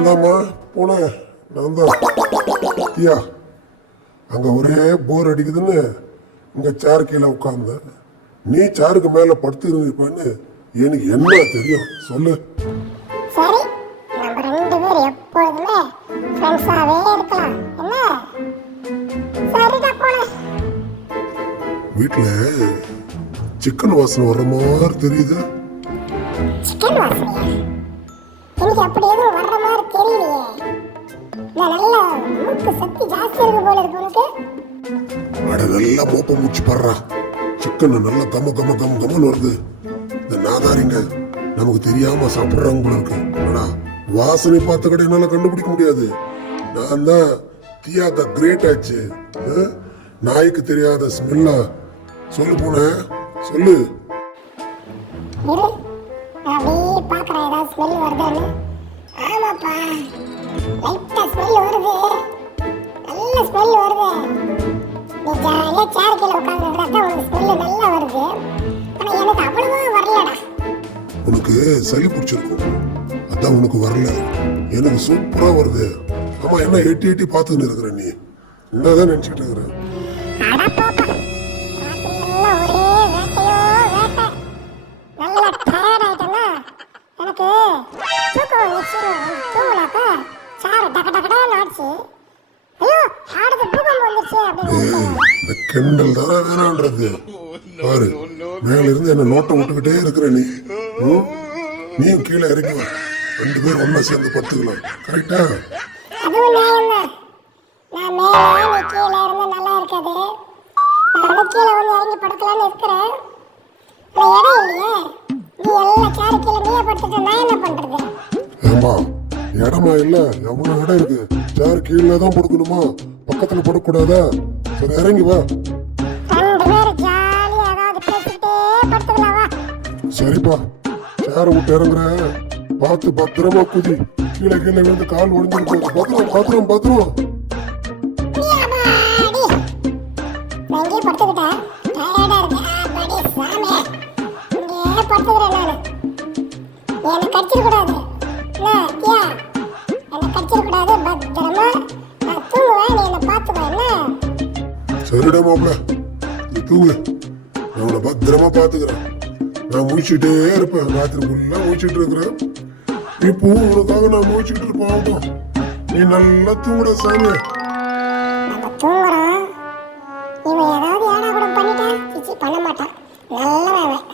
நான் தான்மா போனேன். நான் தான் ஐயா. அங்கே ஒரே போர் அடிக்குதுன்னு இங்கே சேர் கீழே உட்காந்து நீ சேருக்கு மேலே படுத்து இருந்திருப்பேன்னு எனக்கு என்ன தெரியும் சொல்லு. சரி, நம்ம ரெண்டு பேர் எப்பொழுதுமே ஃப்ரெண்ட்ஸாவே இருக்கலாம். என்ன சரிடா போனேன். வீட்டில் சிக்கன் வாசனை வர்ற மாதிரி தெரியுது. சிக்கன் வாசனையா? எனக்கு அப்படி எதுவும் வர்ற மாதிரி தெரியலையே. நான் நல்ல மூக்கு சக்தி ஜாஸ்தி இருக்கு போல இருக்கு உனக்கு. அட நல்லா மோப்ப மூச்சு படுறா. சிக்கன் நல்லா கம கம கம கமன்னு வருது. இந்த நாதாரிங்க நமக்கு தெரியாம சாப்பிட்றாங்க போல இருக்கு. ஆனா வாசனை பார்த்த கடை என்னால கண்டுபிடிக்க முடியாது. நான் தான் தியாக கிரேட் ஆச்சு. நாய்க்கு தெரியாத ஸ்மெல்லா சொல்லு போன சொல்லு. இரு, நான் அப்படியே பார்க்குறேன் ஏதாவது ஸ்மெல் வருதான்னு. ஆமாப்பா, லைட்டாக ஸ்மெல் வருது. நல்ல ஸ்மெல் வருது. நீ ஜாலியாக சேர் கீழே உட்காந்துருந்தா தான் உனக்கு ஸ்மெல்லு நல்லா வருது. ஆனால் எனக்கு அவ்வளவா வரலடா. உனக்கு சளி பிடிச்சிருக்கும், அதான் உனக்கு வரல. எனக்கு சூப்பரா வருது. ஆமா, என்ன எட்டி எட்டி பார்த்துன்னு இருக்கிற நீ? என்னதான் நினைச்சிட்டு இருக்கிற? அட பாப்பா, ராத்திரியெல்லாம் ஒரே வேட்டையோ வேட்டை. நல்லா டயர்ட் ஆயிட்டேன்னா எனக்கு தூக்கம் வந்துச்சு. தூங்குனாக்கா சாரு டக்கு டக்குடான்னு ஆச்சு. ஐயோ, ஆடுது பூகம்பம் வந்துருச்சு அப்படின்னு. இந்த கிண்டல் தானே வேணான்றது. பாரு, மேல இருந்து என்ன நோட்டை விட்டுக்கிட்டே இருக்கிற நீ. நீயும் கீழே இறங்கி வா, ரெண்டு பேரும் ஒன்னா சேர்ந்து படுத்துக்கலாம். கரெக்டா? அதுவும் நியாயம் தான். நான் மேலே நீ கீழே இருந்து நல்லா இருக்காது. நான் கீழே வந்து இறங்கி படுக்கலான்னு இருக்கிறேன். ஆனால் இடம் இல்லையே. நீ எல்லாம் சேரு கீழே நீயே படுத்துட்டு நான் என்ன பண்றது? ஏமா, இடமா இல்ல? எவ்வளவு இடம் இருக்கு. சேர் கீழே தான் படுக்கணுமா? பக்கத்துல படக்கூடாதா? சரி, இறங்கி வா. ரெண்டு பேரும் ஜாலியா ஏதாவது பேசிக்கிட்டே படுத்துக்கலாம் வா. சரிப்பா, சேரை விட்டு இறங்குற. பார்த்து பத்திரமா குதி. கீழே கீழே வந்து கால் ஒடிஞ்சிருக்கு. பத்திரம் பத்திரம் பத்திரம். நான் இங்கே படுத்துக்கிட்டேன். டயர்டா இருக்கு. ஆபாடி சாமி, இங்கே படுத்துக்கிறேன் நான். நீ என்னை கடிச்சிடக்கூடாது. என்ன தியா, என்னை கடிச்சிடக்கூடாது. பத்திரமா நான் தூங்குவேன். நீ என்னை பார்த்துக்கோ. என்ன? சரிடா மாப்பிள, நீ தூங்கு. நான் உன்னை பத்திரமா பாத்துக்கிறேன். நான் முடிச்சுட்டே இருப்பேன். ராத்திரி ஃபுல்லா முடிச்சுட்டு இருக்கிறேன். இப்போ உனக்காக நான் முடிச்சுட்டு இருப்பேன். நீ நல்லா தூங்குட சாமி. நம்ம தூங்குறோம். இவன் ஏதாவது ஏடா கூட பண்ணிட்டா? பண்ண மாட்டான். நல்லவன்.